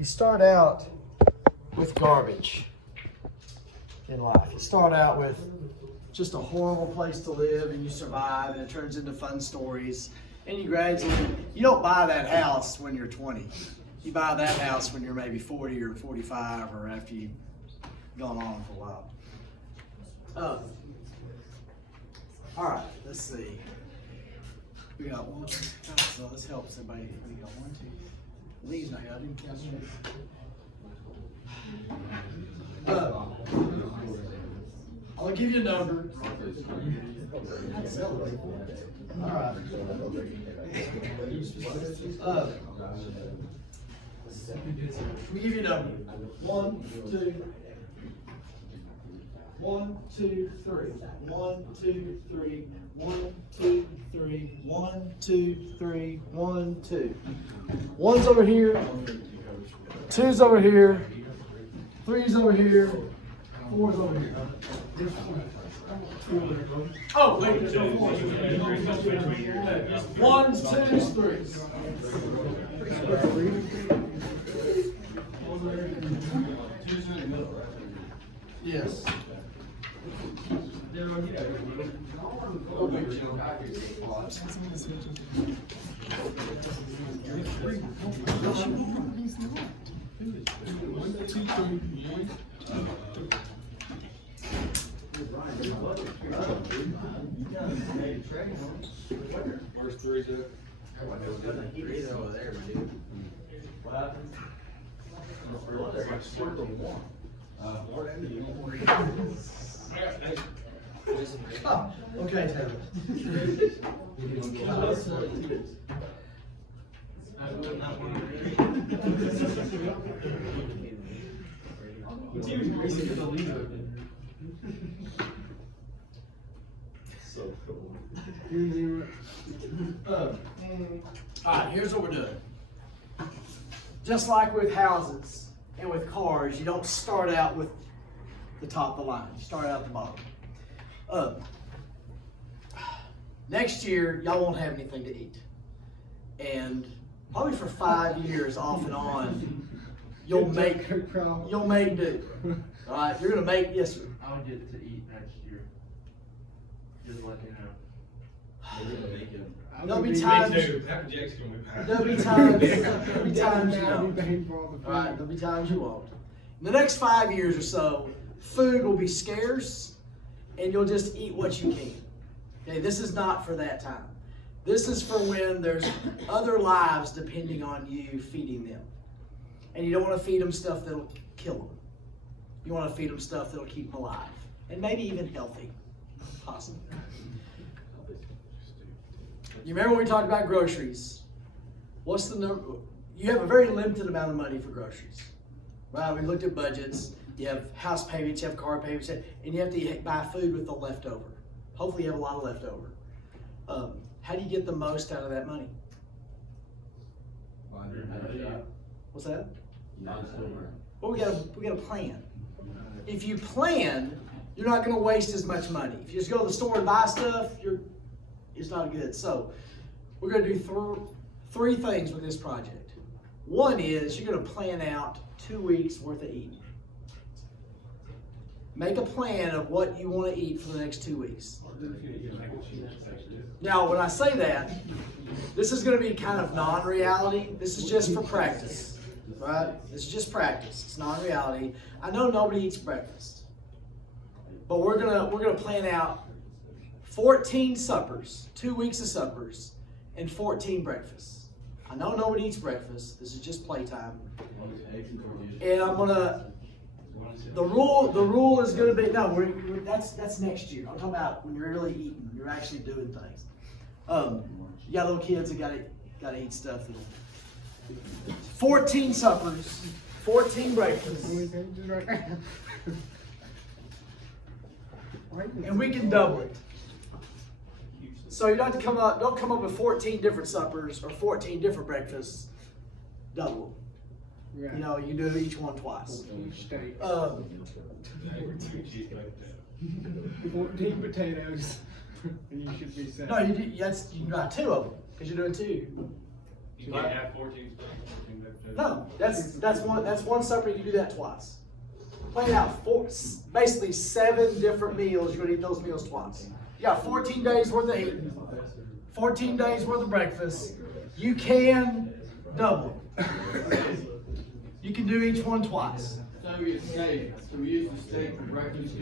You start out with garbage in life. You start out with just a horrible place to live, and you survive, and it turns into fun stories. And you gradually, you don't buy that house when you're 20. You buy that house when you're maybe 40 or 45, or after you've gone on for a while. All right, let's see. We got one. So this helps everybody. We got 1, 2. Lee's not here. I didn't count him. I'll give you a number. All right. We give you a number. 1, 2. 1, 2, 3. 1, 2, 3. 1, 2, 3. 1, 2, 3. 1, 2. 1's over here. 2's over here. 3's over here. 4's over here. Oh, wait, there's no 4's. 1's, 2's, 3's. Yes. Where's 3 to? 3's over there, my dude. What happened? Oh, okay, Taylor. So cool. All right, here's what we're doing. Just like with houses and with cars, you don't start out with the top of the line. You start out at the bottom. Next year, y'all won't have anything to eat. And probably for 5 years off and on, you'll make do. All right, you're gonna make, yes sir. I'll get to eat next year. Just let you know. There'll be times you don't. All right, there'll be times you won't. In the next 5 years or so, food will be scarce, and you'll just eat what you can. Okay, this is not for that time. This is for when there's other lives depending on you feeding them. And you don't want to feed them stuff that'll kill them. You want to feed them stuff that'll keep them alive, and maybe even healthy, possibly. You remember when we talked about groceries? What's the number? You have a very limited amount of money for groceries, right? We looked at budgets. You have house payments, you have car payments, and you have to buy food with the leftover. Hopefully you have a lot of leftover. How do you get the most out of that money? What's that? Well, we got a plan. If you plan, you're not going to waste as much money. If you just go to the store and buy stuff, it's not good. So we're going to do three things with this project. One is you're going to plan out 2 weeks worth of eating. Make a plan of what you want to eat for the next 2 weeks. Now, when I say that, this is going to be kind of non-reality. This is just for practice, right? This is just practice. It's non-reality. I know nobody eats breakfast, but we're gonna plan out 14 suppers, 2 weeks of suppers, and 14 breakfasts. I know nobody eats breakfast. This is just playtime, and I'm gonna. The rule is going to be that's next year. I'm talking about when you're really eating, you're actually doing things. You got little kids that gotta eat stuff. 14 suppers, 14 breakfasts, and we can double it. So you don't have to don't come up with 14 different suppers or 14 different breakfasts. Double them. Right. You know, you do each one twice. 14 potatoes, and you should be set. No, you can buy 2 of them because you're doing 2. You can't have 14 stuff, 14 vegetables. No, that's one supper. You can do that twice. Plan out basically 7 different meals. You're gonna eat those meals twice. You got 14 days worth of eating, 14 days worth of breakfast. You can double. You can do each one twice. So we get steak. So we use the steak for breakfast.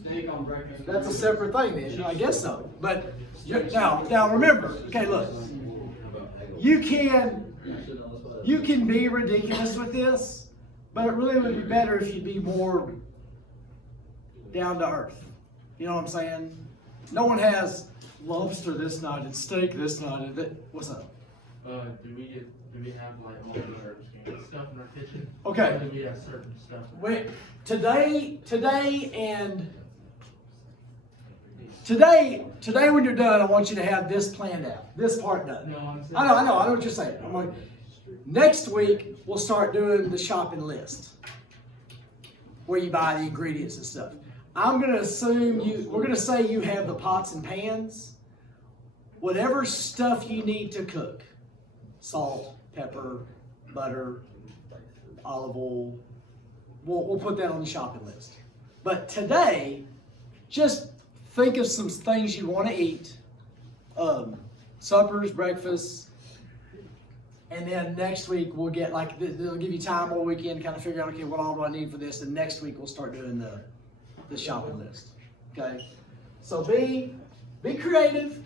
Steak on breakfast. That's a separate thing, then. I guess so. But now remember. Okay, look. You can be ridiculous with this, but it really would be better if you'd be more down to earth. You know what I'm saying? No one has lobster this night and steak this night and that. What's up? Do we have like all the stuff in our kitchen? Okay. Or do we have certain stuff? Wait, today when you're done, I want you to have this planned out, this part done. No, I'm saying. I know what you're saying. I'm like, next week we'll start doing the shopping list, where you buy the ingredients and stuff. I'm gonna assume we're gonna say you have the pots and pans, whatever stuff you need to cook, salt, pepper, butter, olive oil. We'll put that on the shopping list. But today, just think of some things you want to eat, suppers, breakfasts, and then next week we'll get they'll give you time all weekend to kind of figure out, okay, what all do I need for this, and next week we'll start doing the shopping list. Okay, so be creative.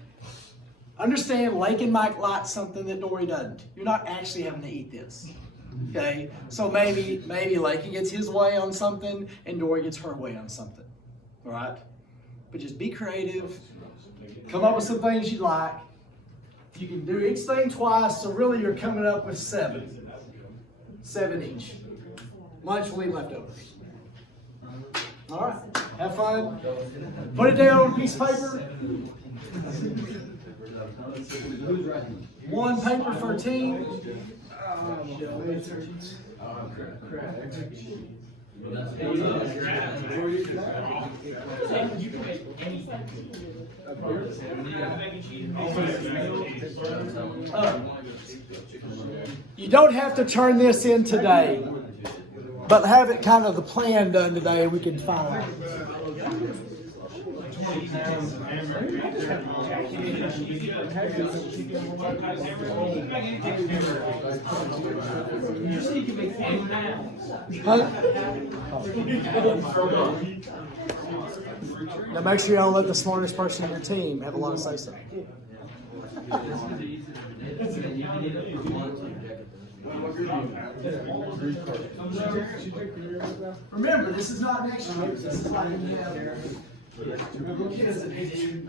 Understand, Lake and Mike like something that Dory doesn't. You're not actually having to eat this. Okay, so maybe Lake gets his way on something and Dory gets her way on something. All right, but just be creative. Come up with some things you like. You can do each thing twice, so really you're coming up with 7. 7 each. Lunch will eat leftovers. All right, have fun. Put it down on a piece of paper. 1 paper for a team. You don't have to turn this in today, but have it kind of the plan done today. We can finalize. Now make sure you don't let the smartest person in your team have a lot of say so. Remember, this is not next year. This is like in the other. Remember, kids that need you.